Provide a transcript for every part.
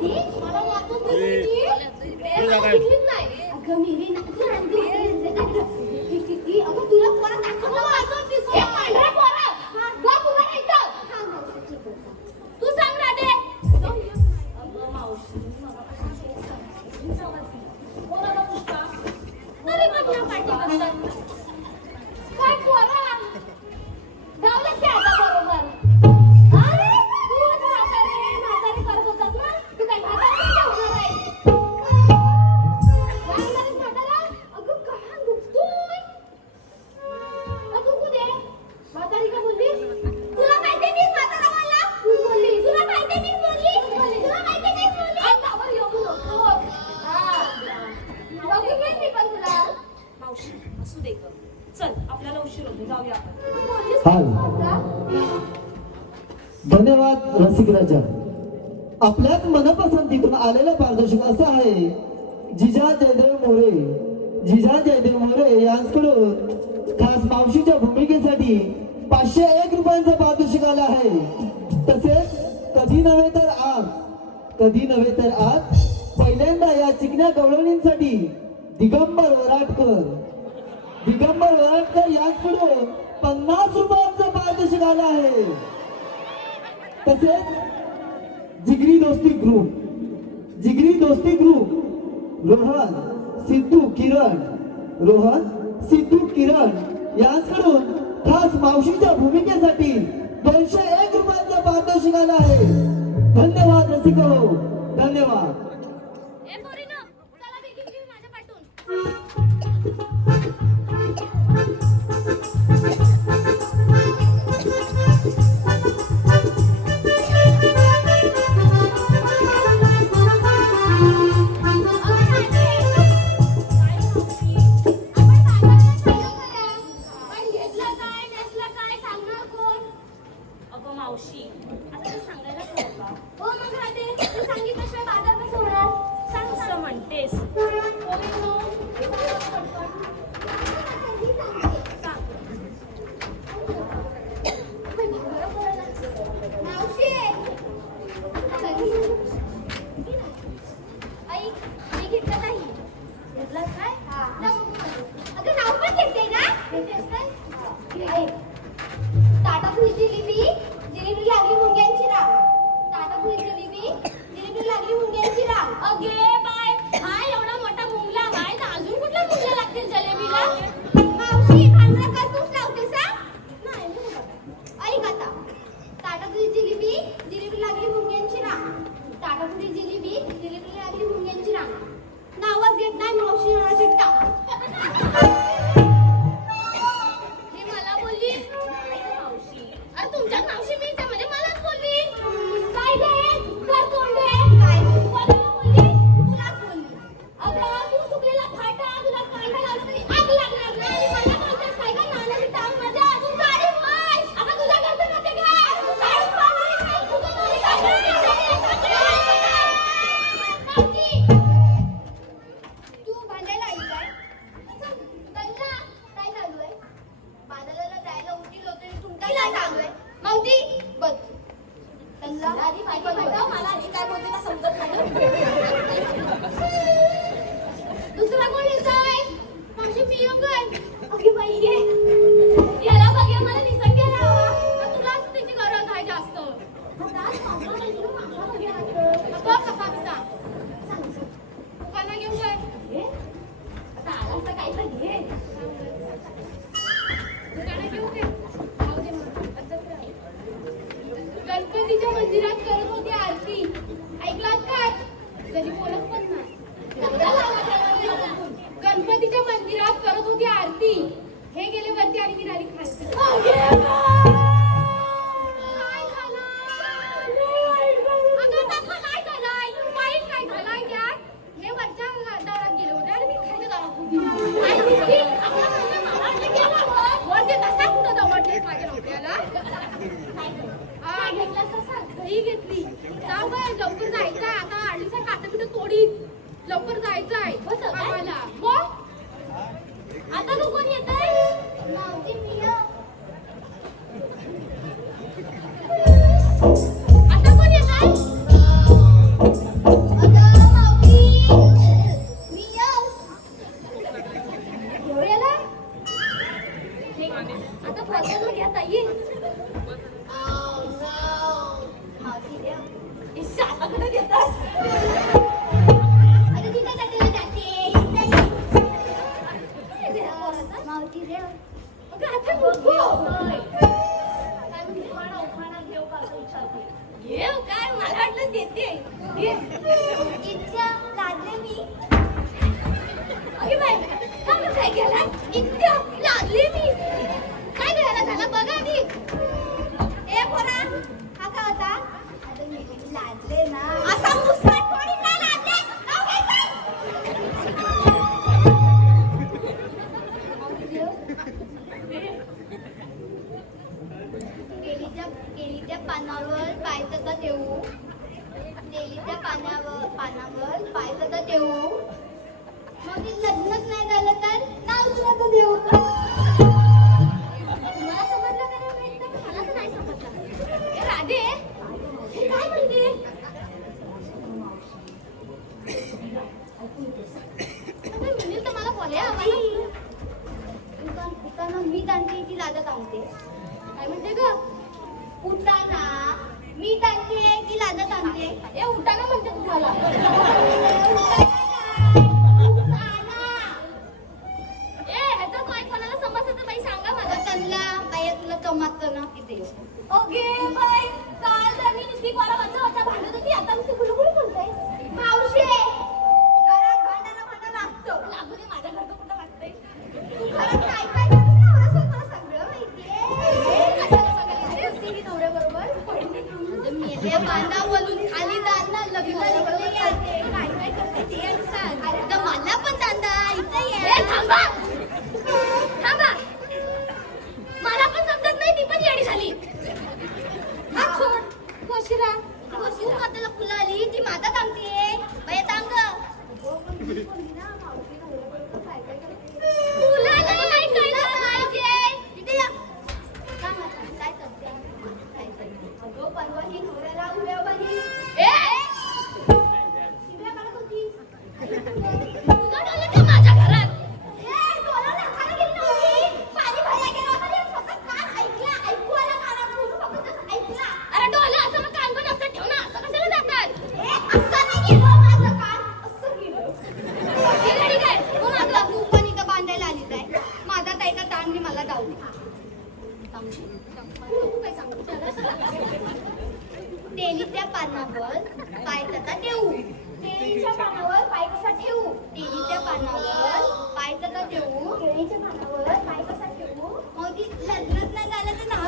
ती मला लागत नाही. जिजा जयदेव मोरे यांकडून खास मावशीच्या भूमिकेसाठी पाचशे एक रुपयांचं पारितोषिक आलं आहे. तसेच कधी नव्हे तर आज कधी नव्हे तर आज पहिल्यांदा या चिकण्या गवळणींसाठी दिगंबर वराटकर दिगंबर वराटकर यांकडून पन्नास रुपयांचं पारितोषिक आलं आहे. तसेच जिगरी दोस्ती ग्रुप जिगरी दोस्ती ग्रुप रोहन. सिद्धू किरण रोहन सिद्धू किरण याचकडून खास मावशीच्या भूमिकेसाठी दोनशे एक रुपयांचं पारितोषिक आलं आहे. धन्यवाद रसिक धन्यवाद. मावशी. आता सांगायला हो मग राहते सांगितलं शिवाय बाजार कसं होणार? सांग असं म्हणतेस. होईल हो मी हे गेले वरती आणि मी राहिली त्या पानावर पाय तसा ठेवू. त्या पानावर पानावर पाय तसा ठेवू. मग ते लग्नच नाही झालं तर नाव सुद्धा देऊ. मी त्यांची ती दादा सांगते. काय म्हणते ग? उठाना मी सांगते की लादा सांगते ए उठाना म्हणते तुम्हाला. केळीच्या पानावर मग ती नाही झालं तर नाव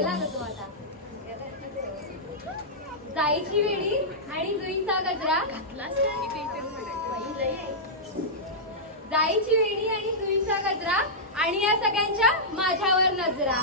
केला का जायची वेळी आणि जुईचा गजरा. जायची वेणी आणि जुईचा गजरा आणि या सगळ्यांच्या माझ्यावर नजरा.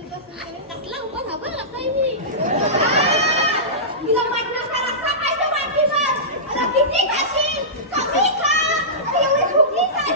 कसला उपन हवं असाय मी तिला वाटणार रस्सा पाहिजे वाटीवर किती खाशील? सगळी खा. एवढी भुकलीच आहे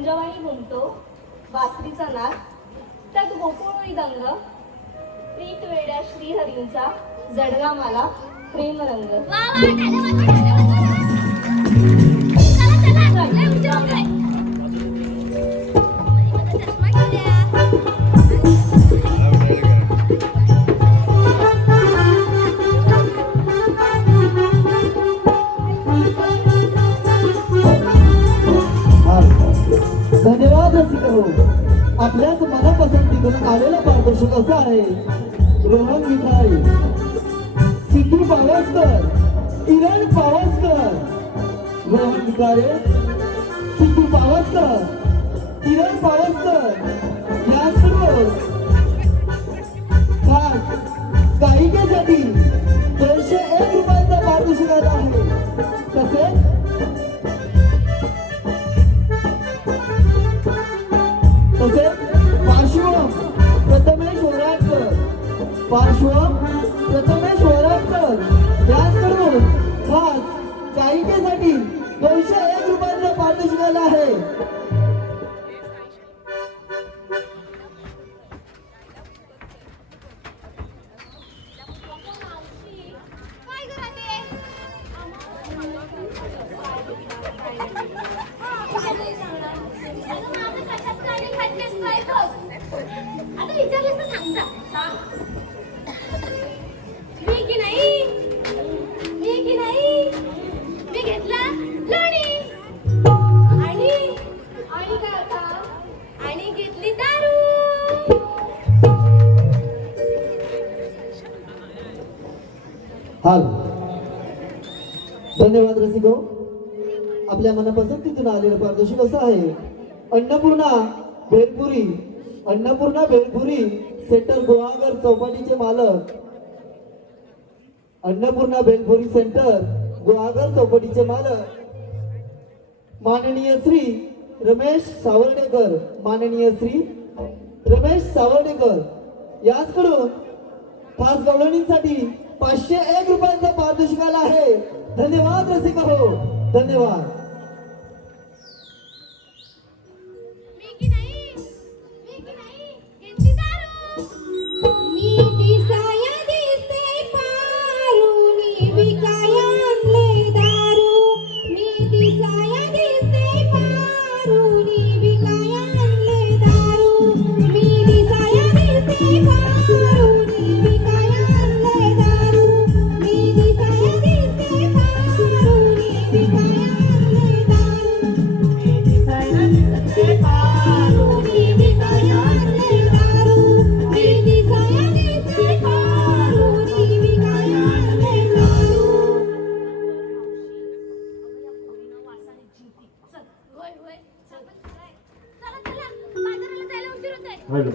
गुंजवाई म्हणतो बासरीचा नाद त्यात गोकुळी दंग प्रीत वेड्या श्रीहरींचा जडगा मला प्रेमरंग. आपल्याच मनापसंतीकडून आलेला पारदर्शक असा आहे. रोहन मिठाई सिद्धू पावसकर किरण पावसकर. रोहन विकारे सिद्धू पावसकर किरण पावसकर. या सर्व गायिकेसाठी दोनशे एक रुपयाचा पारितोषिक आहे. तसेच तसेच পার্শ্ব প্রথম गो. आपल्या मनापासून तिथून आलेलं पारदर्शी कसं आहे? अन्नपूर्णा भेलपुरी अन्नपूर्णा भेलपुरी सेंटर गुहागर चौपाटीचे मालक. अन्नपूर्णा भेलपुरी सेंटर गुहागर चौपाटीचे मालक. माननीय श्री रमेश सावर्डेकर. माननीय श्री रमेश सावर्डेकर. याचकडून खास गवळणींसाठी पाचशे एक रुपयांचा पारदर्शक आला आहे. धन्यवाद रसिका भाऊ धन्यवाद. Bueno.